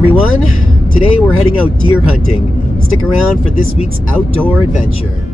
everyone. Today we're heading out deer hunting. Stick around for this week's outdoor adventure.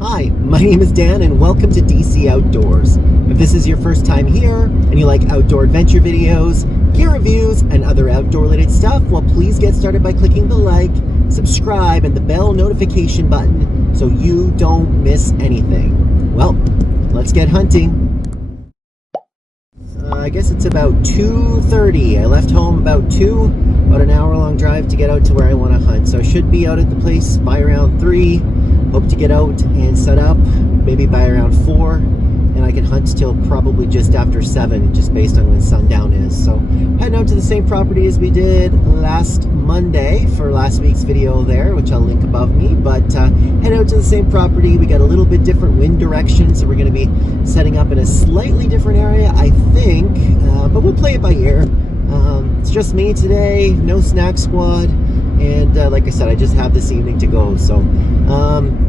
Hi, my name is Dan and welcome to DC Outdoors. If this is your first time here and you like outdoor adventure videos, gear reviews, and other outdoor related stuff, well, please get started by clicking the like, subscribe, and the bell notification button so you don't miss anything. Well, let's get hunting. I guess it's about 2:30. I left home about 2, about an hour-long drive to get out to where I want to hunt. So I should be out at the place by around 3. Hope to get out and set up maybe by around 4, and I can hunt till probably just after 7, just based on when sundown is. So heading out to the same property as we did last Monday for last week's video there, which I'll link above me. But head out to the same property. We got a little bit different wind direction, so we're going to be setting up in a slightly different area, I think, but we'll play it by ear. It's just me today, no snack squad, and like I said, I just have this evening to go. So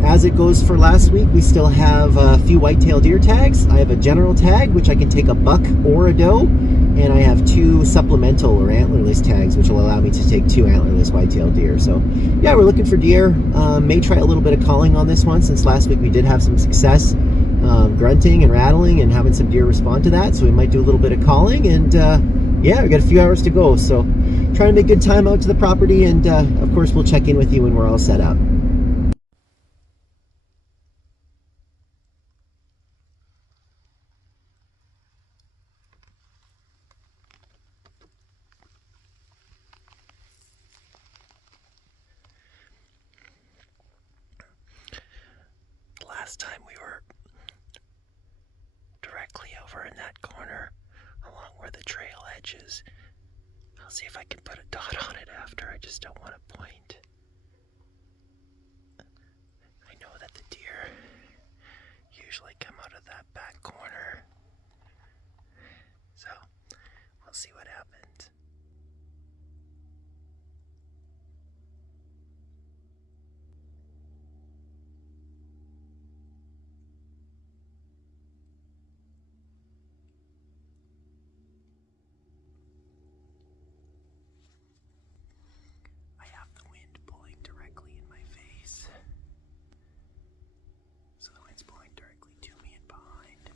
as it goes for last week, we still have a few whitetail deer tags. I have a general tag, which I can take a buck or a doe, and I have 2 supplemental or antlerless tags, which will allow me to take 2 antlerless whitetail deer. So yeah, we're looking for deer. May try a little bit of calling on this one, since last week we did have some success grunting and rattling and having some deer respond to that. So we might do a little bit of calling, and yeah, we got a few hours to go. So trying to make good time out to the property, and of course we'll check in with you when we're all set up. Last time we were directly over in that corner along where the trail edges. I'll see if I can put a dot on it after. I just don't want to point. I know that the deer usually come out of that back corner, so we'll see what happens. I have the wind blowing directly in my face. So the wind's blowing directly to me and behind.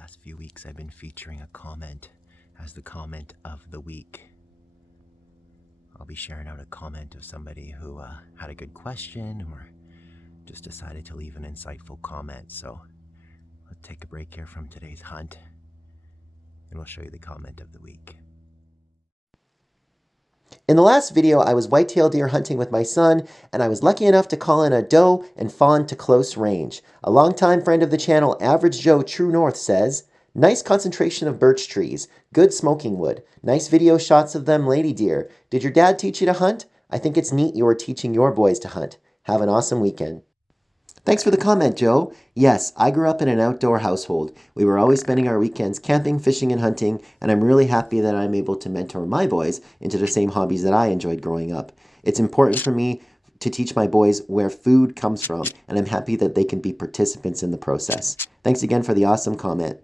last few weeks I've been featuring a comment as the comment of the week. I'll be sharing out a comment of somebody who had a good question or just decided to leave an insightful comment. So let's take a break here from today's hunt and we'll show you the comment of the week. In the last video, I was whitetail deer hunting with my son, and I was lucky enough to call in a doe and fawn to close range. A longtime friend of the channel, Average Joe True North, says, "Nice concentration of birch trees, good smoking wood, nice video shots of them lady deer. Did your dad teach you to hunt? I think it's neat you are teaching your boys to hunt. Have an awesome weekend." Thanks for the comment, Joe. Yes, I grew up in an outdoor household. We were always spending our weekends camping, fishing, and hunting, and I'm really happy that I'm able to mentor my boys into the same hobbies that I enjoyed growing up. It's important for me to teach my boys where food comes from, and I'm happy that they can be participants in the process. Thanks again for the awesome comment.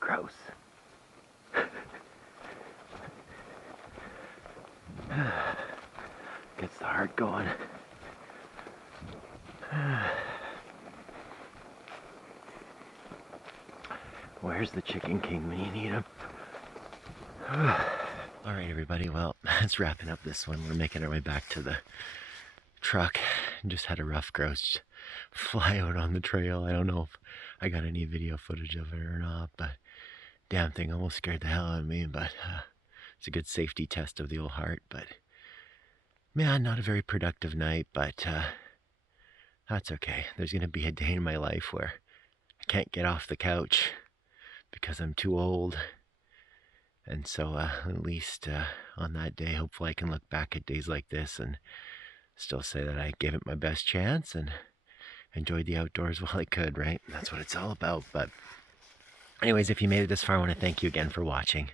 Gross. Gets the heart going. Where's the Chicken King when you need him? All right, everybody. Well, that's wrapping up this one. We're making our way back to the truck. Just had a rough grouse fly out on the trail. I don't know if I got any video footage of it or not, but damn thing almost scared the hell out of me. But it's a good safety test of the old heart. But man, not a very productive night, but that's okay. There's going to be a day in my life where I can't get off the couch because I'm too old. And so at least on that day, hopefully I can look back at days like this and still say that I gave it my best chance and enjoyed the outdoors while I could, right? That's what it's all about. But anyways, if you made it this far, I want to thank you again for watching.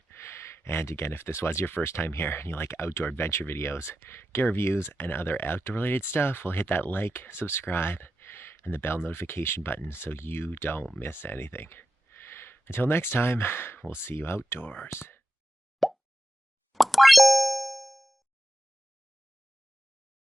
And again, if this was your first time here and you like outdoor adventure videos, gear reviews, and other outdoor related stuff, well, hit that like, subscribe, and the bell notification button so you don't miss anything. Until next time, we'll see you outdoors.